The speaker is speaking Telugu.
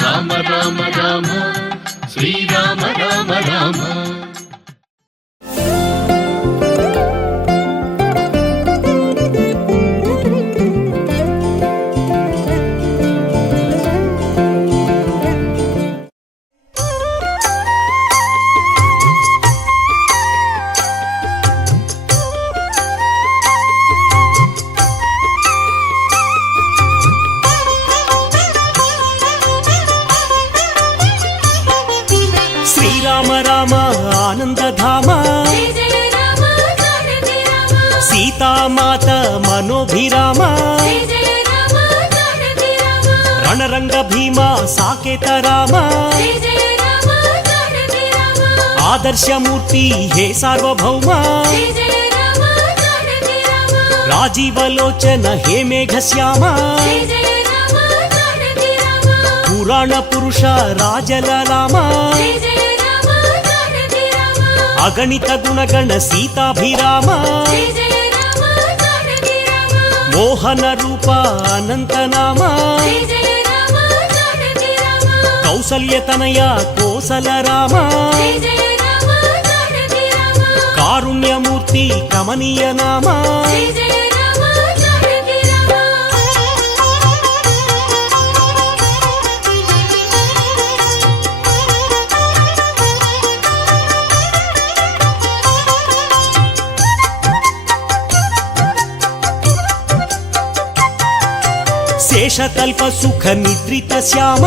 రామ రామ శ్రీరామ రామ రామ. శ్రీరామ రామ ఆనందధామ సీతామాత మనోభిరామ రణరంగ భీమ సాకేత రామ ఆదర్శమూర్తి హే సార్వభౌమ రాజీవలోచన హే మేఘశ్యామ పురాణ పురుష రాజలరామ అగణిత గుణగణ సీతాభిరామ మోహన రూప అనంతనామ కౌసల్యతనయ కోసల రామ కారుణ్యమూర్తి కమనీయ నామ శేషకల్ప సుఖ నిద్రిత శ్యామ